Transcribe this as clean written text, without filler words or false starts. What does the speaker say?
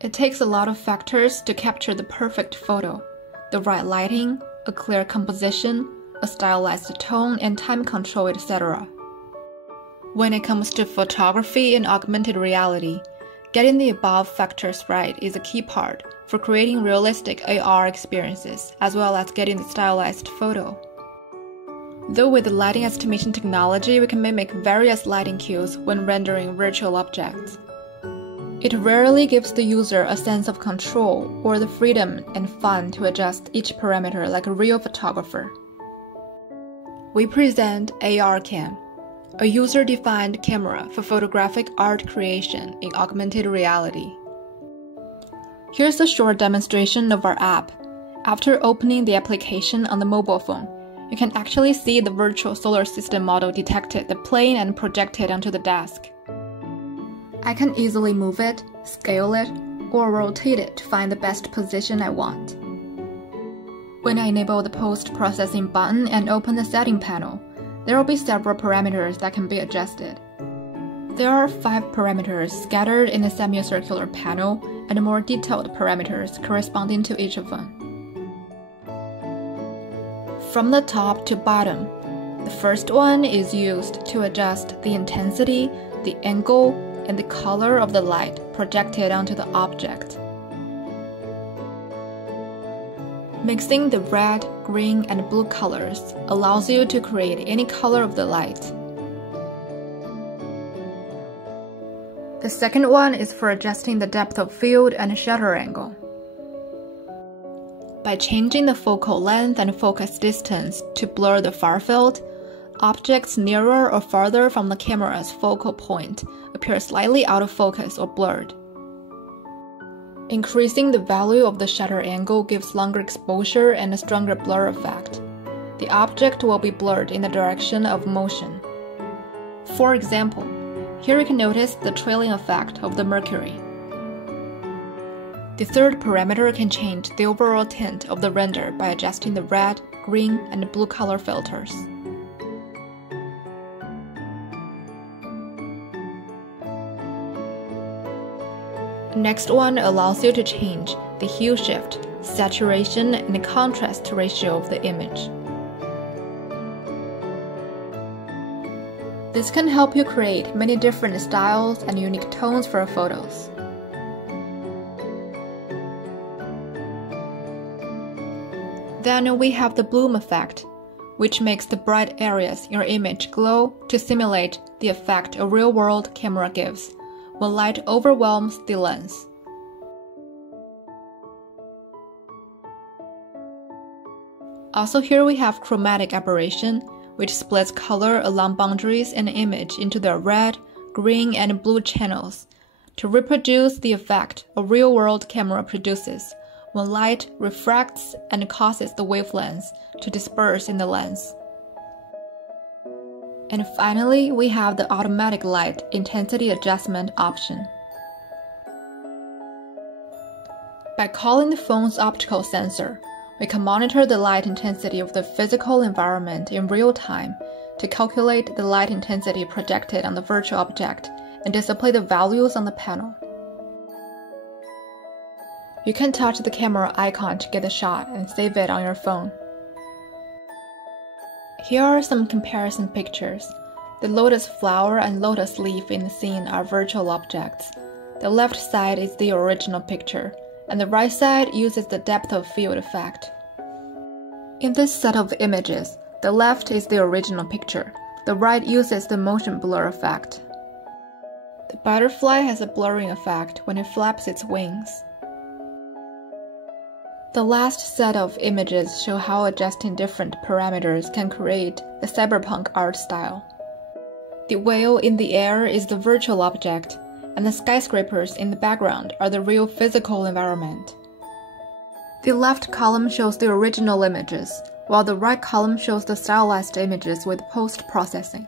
It takes a lot of factors to capture the perfect photo: the right lighting, a clear composition, a stylized tone, and time control, etc. When it comes to photography and augmented reality, getting the above factors right is a key part for creating realistic AR experiences, as well as getting the stylized photo. Though with the lighting estimation technology, we can mimic various lighting cues when rendering virtual objects. It rarely gives the user a sense of control or the freedom and fun to adjust each parameter like a real photographer. We present ARCam, a user-defined camera for photographic art creation in augmented reality. Here's a short demonstration of our app. After opening the application on the mobile phone, you can actually see the virtual solar system model detected the plane and projected onto the desk. I can easily move it, scale it, or rotate it to find the best position I want. When I enable the post-processing button and open the setting panel, there will be several parameters that can be adjusted. There are 5 parameters scattered in the semicircular panel and more detailed parameters corresponding to each of them. From the top to bottom, the first one is used to adjust the intensity, the angle, and the color of the light projected onto the object. Mixing the red, green, and blue colors allows you to create any color of the light. The second one is for adjusting the depth of field and shutter angle. By changing the focal length and focus distance to blur the far field, objects nearer or farther from the camera's focal point appear slightly out of focus or blurred. Increasing the value of the shutter angle gives longer exposure and a stronger blur effect. The object will be blurred in the direction of motion. For example, here you can notice the trailing effect of the mercury. The third parameter can change the overall tint of the render by adjusting the red, green, and blue color filters. The next one allows you to change the hue shift, saturation, and the contrast ratio of the image. This can help you create many different styles and unique tones for your photos. Then we have the bloom effect, which makes the bright areas in your image glow to simulate the effect a real-world camera gives when light overwhelms the lens. Also here we have chromatic aberration, which splits color along boundaries in an image into the red, green, and blue channels to reproduce the effect a real-world camera produces when light refracts and causes the wavelengths to disperse in the lens. And finally, we have the automatic light intensity adjustment option. By calling the phone's optical sensor, we can monitor the light intensity of the physical environment in real time to calculate the light intensity projected on the virtual object and display the values on the panel. You can touch the camera icon to get the shot and save it on your phone. Here are some comparison pictures. The lotus flower and lotus leaf in the scene are virtual objects. The left side is the original picture, and the right side uses the depth of field effect. In this set of images, the left is the original picture. The right uses the motion blur effect. The butterfly has a blurring effect when it flaps its wings. The last set of images show how adjusting different parameters can create the cyberpunk art style. The whale in the air is the virtual object, and the skyscrapers in the background are the real physical environment. The left column shows the original images, while the right column shows the stylized images with post-processing.